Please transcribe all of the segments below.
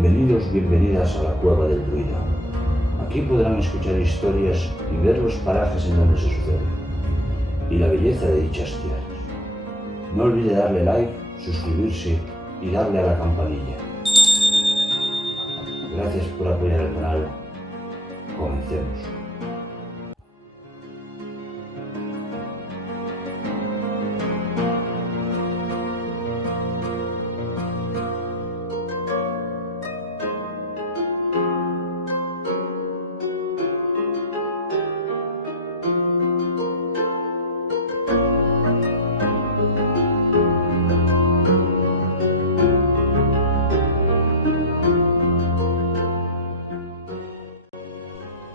Bienvenidos, bienvenidas a la Cueva del Druida. Aquí podrán escuchar historias y ver los parajes en donde se suceden, y la belleza de dichas tierras. No olvide darle like, suscribirse y darle a la campanilla. Gracias por apoyar el canal. Comencemos.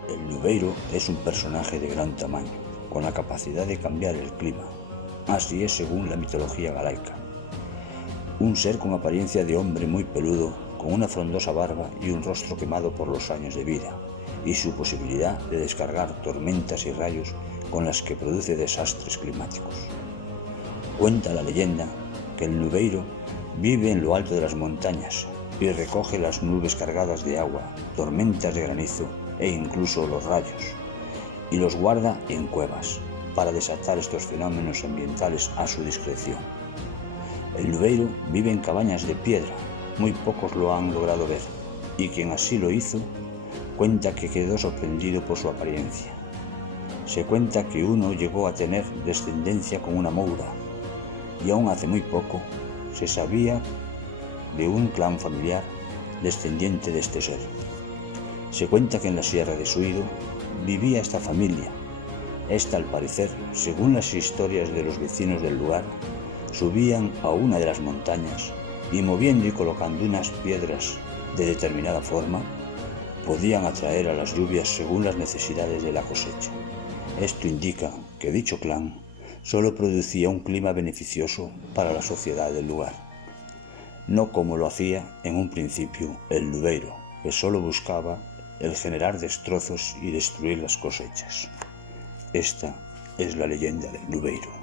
El Lubeiro es un personaje de gran tamaño, con la capacidad de cambiar el clima. Así es según la mitología galaica. Un ser con apariencia de hombre muy peludo, con una frondosa barba y un rostro quemado por los años de vida, y su posibilidad de descargar tormentas y rayos con las que produce desastres climáticos. Cuenta la leyenda que el Lubeiro vive en lo alto de las montañas y recoge las nubes cargadas de agua, tormentas de granizo e incluso los rayos, y los guarda en cuevas para desatar estos fenómenos ambientales a su discreción. El Lubeiro vive en cabañas de piedra, muy pocos lo han logrado ver, y quien así lo hizo cuenta que quedó sorprendido por su apariencia. Se cuenta que uno llegó a tener descendencia con una moura, y aún hace muy poco se sabía de un clan familiar descendiente de este ser. Se cuenta que en la Sierra de Suido vivía esta familia. Esta, al parecer, según las historias de los vecinos del lugar, subían a una de las montañas y moviendo y colocando unas piedras de determinada forma, podían atraer a las lluvias según las necesidades de la cosecha. Esto indica que dicho clan solo producía un clima beneficioso para la sociedad del lugar, no como lo hacía en un principio el Lubeiro, que solo buscaba el generar destrozos y destruir las cosechas. Esta es la leyenda del Lubeiro.